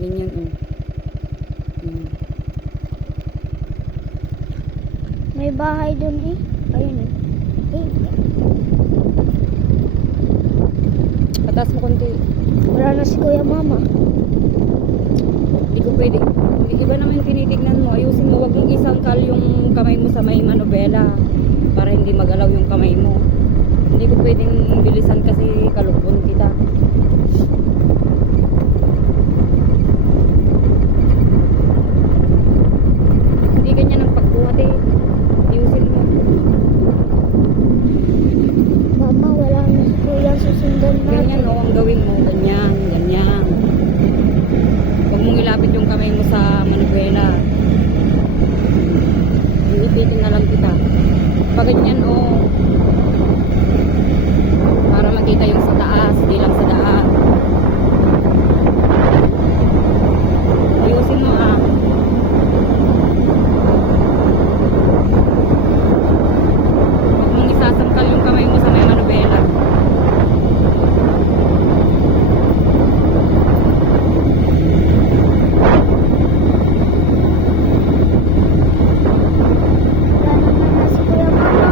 Ganyan oh. May bahay dun eh. Ayun eh. Pataas mo konti. Wala na si Kuya Mama. Hindi ko pwede. Iba naman tinitignan mo. Ayusin mo. Huwag mong isangkal yung kamay mo sa may manobela para hindi magalaw yung kamay mo. Hindi ko pwedeng bilisan kasi kalugpon kita. Hindi ganyan ang pagkuha eh. Ayusin mo. Mama, wala na si Kuya susundan natin. Ganyan o ang gawin mo. Ganyan. Ganyan. Huwag mong ilapit yung kamay mo sa manubela. Iipitin na lang kita. Pag ganyan o. Para makita yung sa taas. Di lang sa daan. Ayusin mo ah. Huwag mong isasangkal yung kamay mo sa may manubela. Wala naman na si Kuya Mama.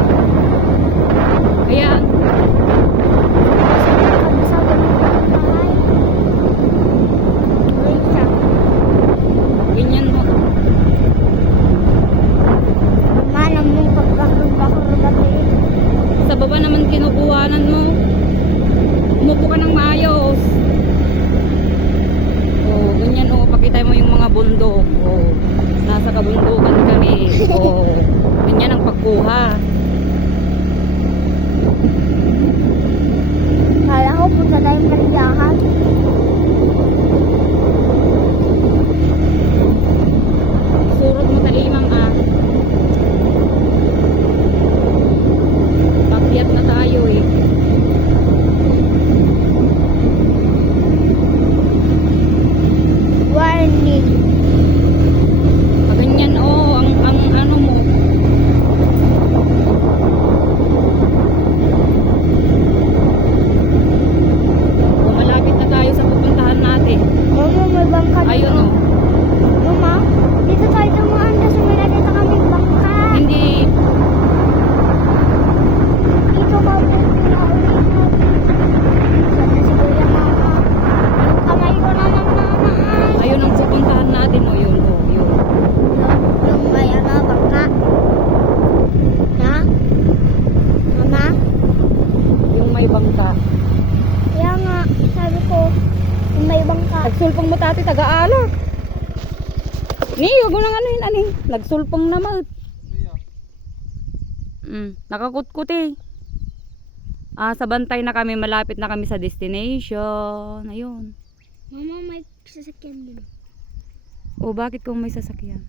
Kaya Sa ganun bahay. Ayun siya. ganyan mo. Manang mong pagbakur-bakur gabi. Sa baba naman kinukuhanan mo. Umupo ka ng maayos. Oh, ganyan oh, pakita mo yung mga bundok. Oh, nasa kabundukan kami. Oh, ganyan ang pagkuha. Kala ko punta tayong kaliyahan. Surot mo talimang ah. Pakyat na tayo eh. Warning. Pag ganyan oh, ang ano mo. Oh, malapit na tayo sa pupuntahan natin. Mama, may bangka dito. Ayun oh. Mama, dito tayo dumaan kasi may nakita kaming bangka. Hindi. Dito ka ulit pinaulit natin. Sana si Kuya Mama. Yung kamay ko na naman. Ayun ang pupuntahan natin oh, yun oh, yun. Yung may bangka. Ha? Mama? Yung may bangka. Kaya nga, sabi ko, yung may bangka. Nagsulpong mo tati, taga-alak. Ni, huwag mo nang ano yun, ani. Nagsulpong na maut. Nakakutkut eh. Sa bantay na kami, malapit na kami sa destination. Ayun. Mama, may sasakyan din. O bakit kung may sasakyan?